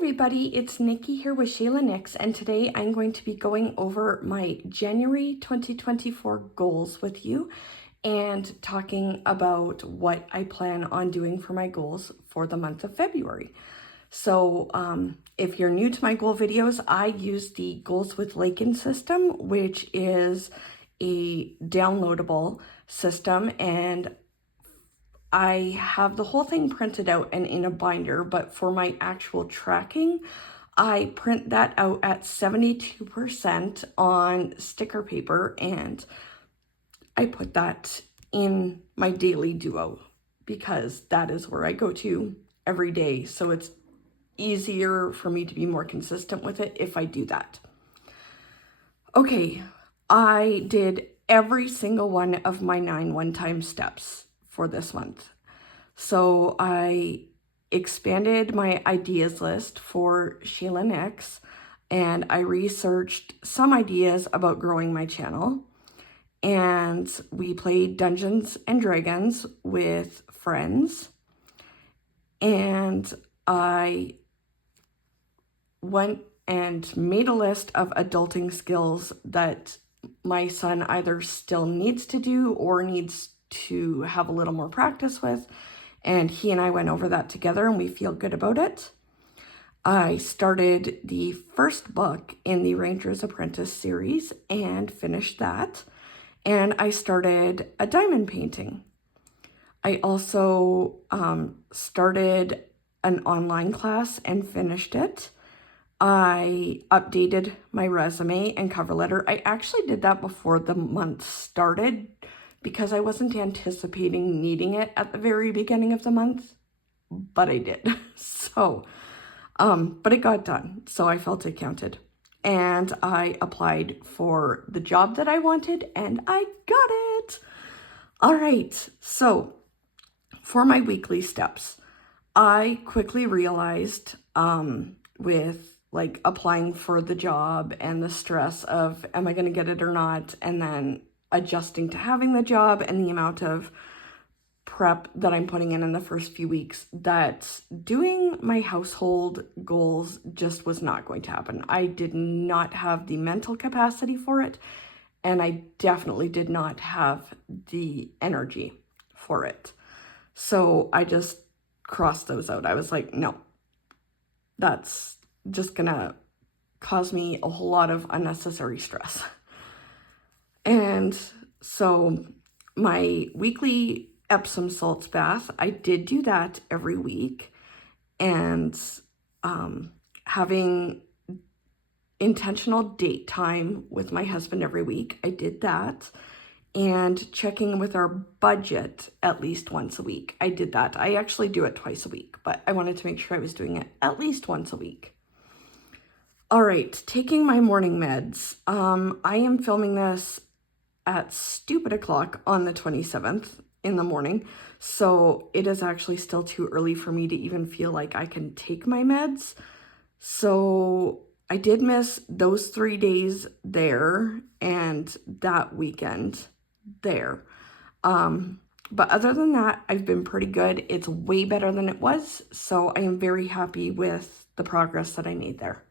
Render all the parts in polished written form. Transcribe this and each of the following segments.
everybody, it's Nikki here with Shayla Nix, and today I'm going to be going over my January 2024 goals with you and talking about what I plan on doing for my goals for the month of February. So if you're new to my goal videos, I use the Goals with Laken system, which is a downloadable system, and I have the whole thing printed out and in a binder, but for my actual tracking, I print that out at 72% on sticker paper, and I put that in my daily duo because that is where I go to every day. So it's easier for me to be more consistent with it if I do that. Okay, I did every single one of my 9 one-time steps for this month. So I expanded my ideas list for Shayla Nix, and I researched some ideas about growing my channel. And we played Dungeons and Dragons with friends. And I went and made a list of adulting skills that my son either still needs to do or needs to have a little more practice with. And he and I went over that together, and we feel good about it. I started the first book in the Ranger's Apprentice series and finished that. And I started a diamond painting. I also started an online class and finished it. I updated my resume and cover letter. I actually did that before the month started because I wasn't anticipating needing it at the very beginning of the month, but I did. So, but it got done, so I felt it counted. And I applied for the job that I wanted, and I got it. All right, so for my weekly steps, I quickly realized with like applying for the job and the stress of, am I going to get it or not? And then adjusting to having the job and the amount of prep that I'm putting in the first few weeks, that doing my household goals just was not going to happen. I did not have the mental capacity for it, and I definitely did not have the energy for it. So I just crossed those out. I was like, no, that's just gonna cause me a whole lot of unnecessary stress. And so my weekly Epsom salts bath, I did do that every week. And having intentional date time with my husband every week, I did that. And checking with our budget at least once a week, I did that. I actually do it twice a week, but I wanted to make sure I was doing it at least once a week. All right, taking my morning meds. I am filming this at stupid o'clock on the 27th in the morning, so it is actually still too early for me to even feel like I can take my meds. So I did miss those 3 days there and that weekend there. But other than that, I've been pretty good. It's way better than it was, so I am very happy with the progress that I made there.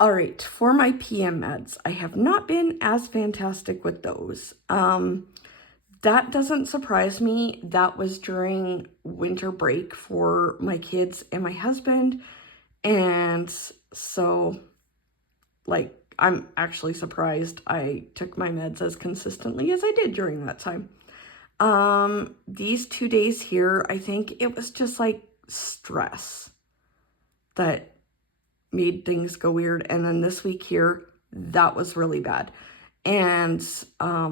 All right, for my PM meds, I have not been as fantastic with those. That doesn't surprise me. That was during winter break for my kids and my husband. And so, like, I'm actually surprised I took my meds as consistently as I did during that time. These 2 days here, I think it was just like stress that made things go weird. And then this week here, that was really bad. And I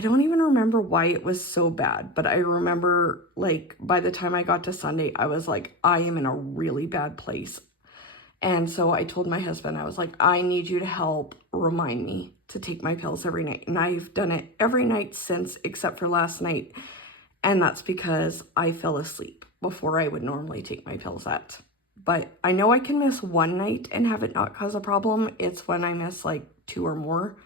don't even remember why it was so bad, but I remember like by the time I got to Sunday, I was like, I am in a really bad place. And so I told my husband, I was like, I need you to help remind me to take my pills every night. And I've done it every night since, except for last night. And that's because I fell asleep before I would normally take my pills at. But I know I can miss one night and have it not cause a problem. It's when I miss like 2 or more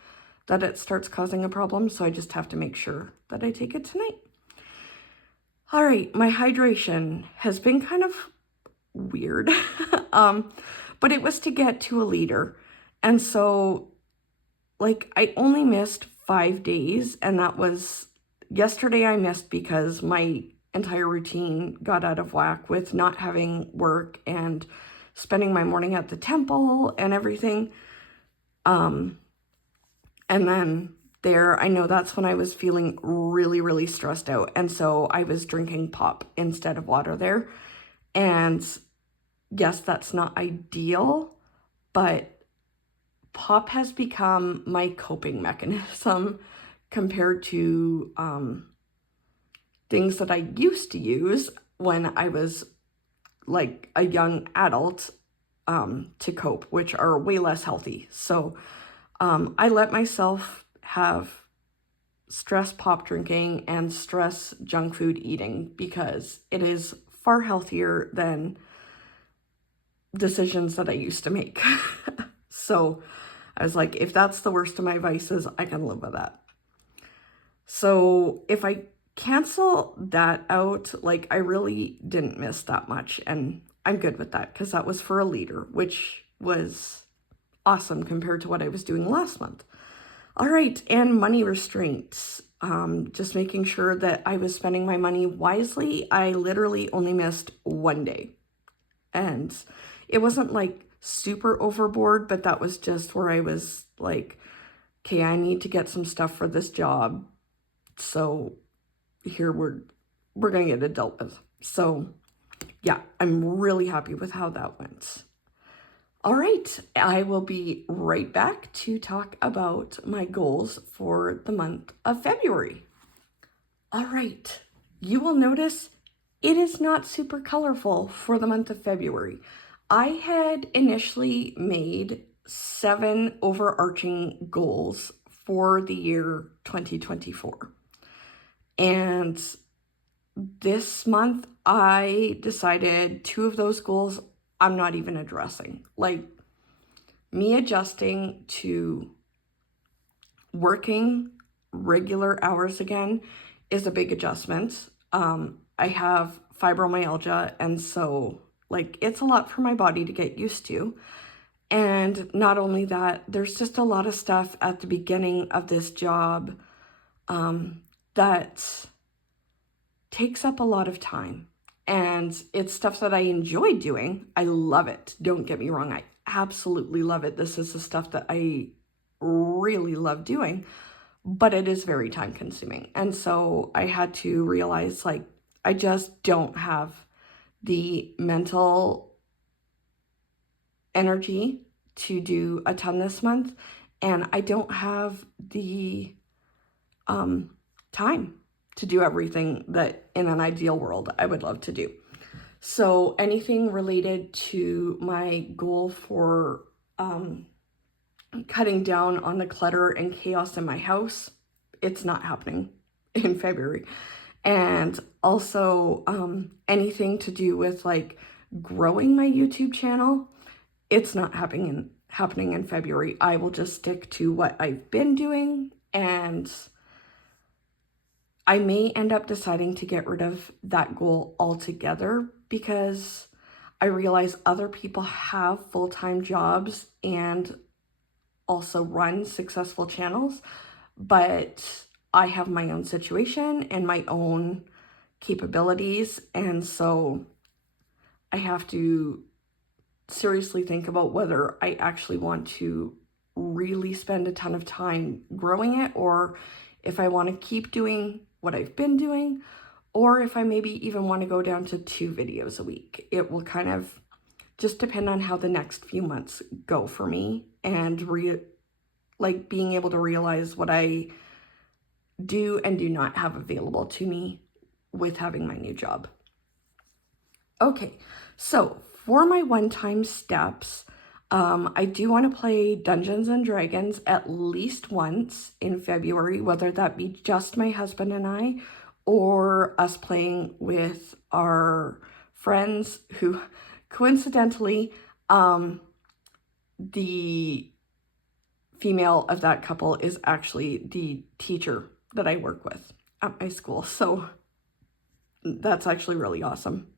that it starts causing a problem. So I just have to make sure that I take it tonight. All right, my hydration has been kind of weird. But it was to get to a liter. And so, like, I only missed 5 days, and that was yesterday. I missed because my entire routine got out of whack with not having work and spending my morning at the temple and everything. And then I know that's when I was feeling really, really stressed out. And so I was drinking pop instead of water there. And yes, that's not ideal, but pop has become my coping mechanism compared to things that I used to use when I was like a young adult to cope, which are way less healthy. So I let myself have stress pop drinking and stress junk food eating because it is far healthier than decisions that I used to make. So I was like, if that's the worst of my vices, I can live with that. So if I cancel that out, like, I really didn't miss that much, and I'm good with that because that was for a liter, which was awesome compared to what I was doing last month. All right, and money restraints. Just making sure that I was spending my money wisely. I literally only missed 1 day. And it wasn't like super overboard, but that was just where I was like, okay, I need to get some stuff for this job. So here we're gonna get it dealt with. So yeah, I'm really happy with how that went. All right, I will be right back to talk about my goals for the month of February. All right, you will notice it is not super colorful for the month of February. I had initially made 7 overarching goals for the year 2024. And this month, I decided 2 of those goals I'm not even addressing. Like, me adjusting to working regular hours again is a big adjustment. I have fibromyalgia, and so, like, it's a lot for my body to get used to. And not only that, there's just a lot of stuff at the beginning of this job that takes up a lot of time. And it's stuff that I enjoy doing. I love it. Don't get me wrong. I absolutely love it. This is the stuff that I really love doing, but it is very time consuming. And so I had to realize, like, I just don't have the mental energy to do a ton this month. And I don't have the time to do everything that in an ideal world I would love to do. So anything related to my goal for cutting down on the clutter and chaos in my house, it's not happening in February. And also anything to do with like growing my YouTube channel, it's not happening in February. I will just stick to what I've been doing, and I may end up deciding to get rid of that goal altogether because I realize other people have full-time jobs and also run successful channels, but I have my own situation and my own capabilities, and so I have to seriously think about whether I actually want to really spend a ton of time growing it, or if I want to keep doing what I've been doing, or if I maybe even want to go down to 2 videos a week. It will kind of just depend on how the next few months go for me, and like being able to realize what I do and do not have available to me with having my new job. Okay, so for my one-time steps, I do want to play Dungeons and Dragons at least once in February, whether that be just my husband and I, or us playing with our friends who, coincidentally, the female of that couple is actually the teacher that I work with at my school. So that's actually really awesome.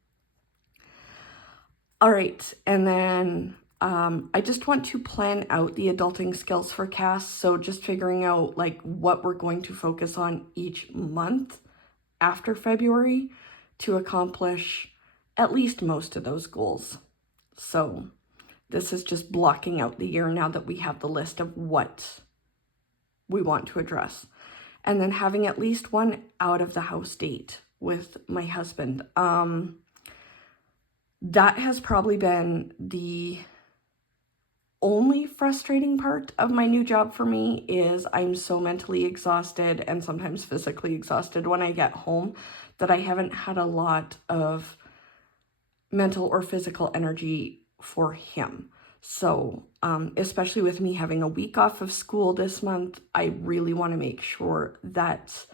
All right, and then I just want to plan out the adulting skills for Cass. So just figuring out like what we're going to focus on each month after February to accomplish at least most of those goals. So this is just blocking out the year now that we have the list of what we want to address. And then having at least one out of the house date with my husband. That has probably been the only frustrating part of my new job for me is I'm so mentally exhausted and sometimes physically exhausted when I get home that I haven't had a lot of mental or physical energy for him. So, especially with me having a week off of school this month, I really want to make sure that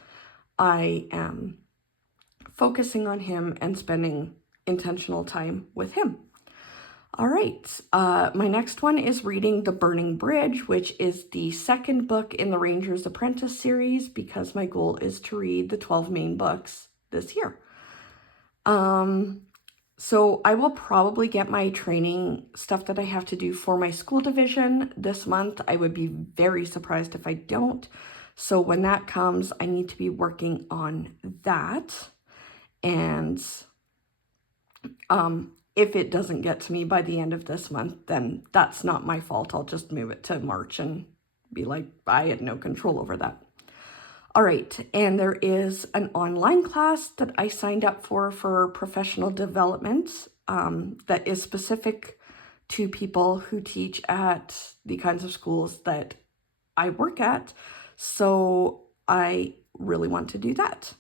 I am focusing on him and spending intentional time with him. All right, my next one is reading The Burning Bridge, which is the second book in the Ranger's Apprentice series, because my goal is to read the 12 main books this year. So I will probably get my training stuff that I have to do for my school division this month. I would be very surprised if I don't. So when that comes, I need to be working on that. And if it doesn't get to me by the end of this month, then that's not my fault. I'll just move it to March and be like, I had no control over that. All right, and there is an online class that I signed up for professional development that is specific to people who teach at the kinds of schools that I work at. So I really want to do that.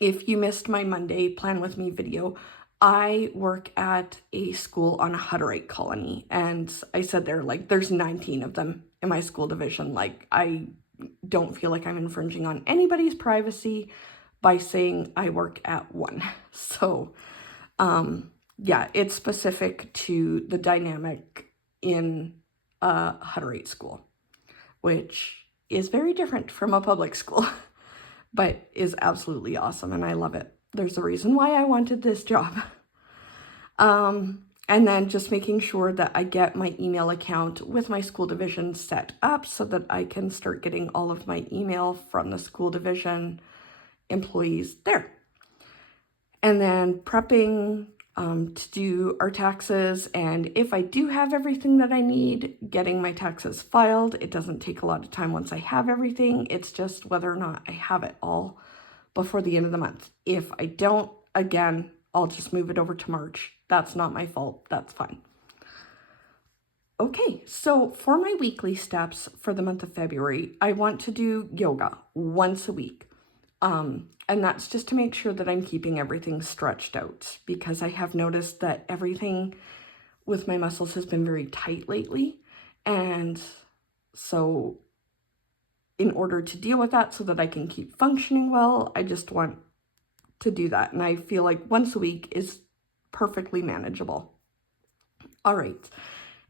If you missed my Monday Plan With Me video, I work at a school on a Hutterite colony, and I said there's 19 of them in my school division. Like, I don't feel like I'm infringing on anybody's privacy by saying I work at one. So, yeah, it's specific to the dynamic in a Hutterite school, which is very different from a public school. But is absolutely awesome, and I love it. There's a reason why I wanted this job. And then just making sure that I get my email account with my school division set up so that I can start getting all of my email from the school division employees there. And then prepping to do our taxes, and if I do have everything that I need, getting my taxes filed. It doesn't take a lot of time once I have everything. It's just whether or not I have it all before the end of the month. If I don't, again, I'll just move it over to March. That's not my fault. That's fine. Okay, so for my weekly steps for the month of February, I want to do yoga once a week. And that's just to make sure that I'm keeping everything stretched out, because I have noticed that everything with my muscles has been very tight lately. And so in order to deal with that so that I can keep functioning well, I just want to do that. And I feel like once a week is perfectly manageable. All right.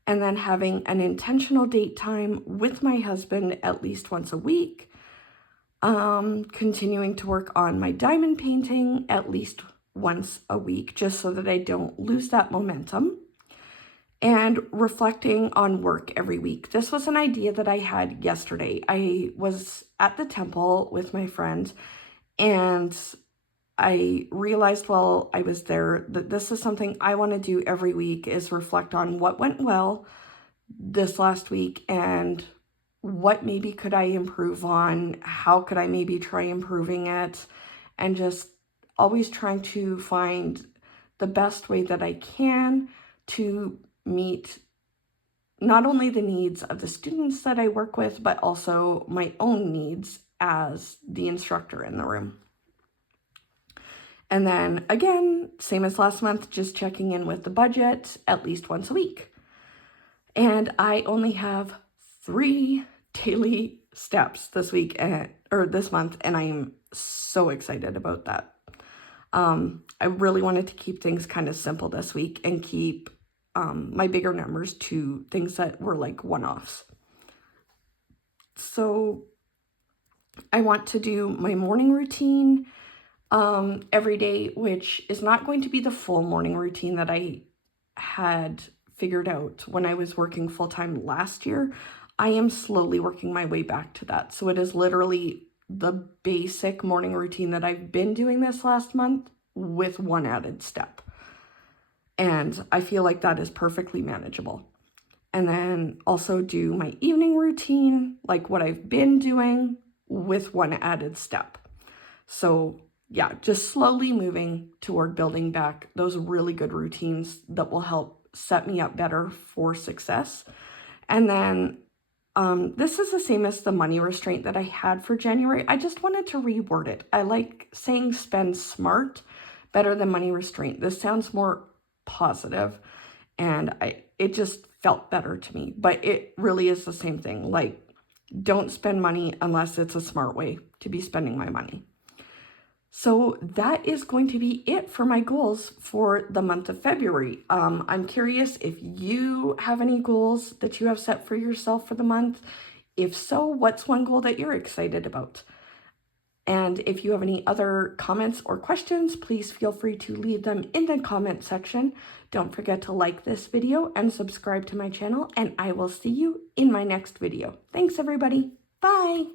And then having an intentional date time with my husband at least once a week. Continuing to work on my diamond painting at least once a week, just so that I don't lose that momentum. And reflecting on work every week. This was an idea that I had yesterday. I was at the temple with my friend, and I realized while I was there that this is something I want to do every week, is reflect on what went well this last week and what maybe could I improve on, how could I maybe try improving it, and just always trying to find the best way that I can to meet not only the needs of the students that I work with, but also my own needs as the instructor in the room. And then again, same as last month, just checking in with the budget at least once a week. And I only have 3 daily steps this week or this month, and I'm so excited about that. I really wanted to keep things kind of simple this week and keep my bigger numbers to things that were like one-offs. So I want to do my morning routine, every day, which is not going to be the full morning routine that I had figured out when I was working full-time last year. I am slowly working my way back to that. So it is literally the basic morning routine that I've been doing this last month with one added step. And I feel like that is perfectly manageable. And then also do my evening routine, like what I've been doing, with one added step. So yeah, just slowly moving toward building back those really good routines that will help set me up better for success. And then this is the same as the money restraint that I had for January. I just wanted to reword it. I like saying spend smart better than money restraint. This sounds more positive, and it just felt better to me. But it really is the same thing. Like, don't spend money unless it's a smart way to be spending my money. So that is going to be it for my goals for the month of February. I'm curious if you have any goals that you have set for yourself for the month. If so, what's one goal that you're excited about? And if you have any other comments or questions, please feel free to leave them in the comment section. Don't forget to like this video and subscribe to my channel, and I will see you in my next video. Thanks, everybody. Bye.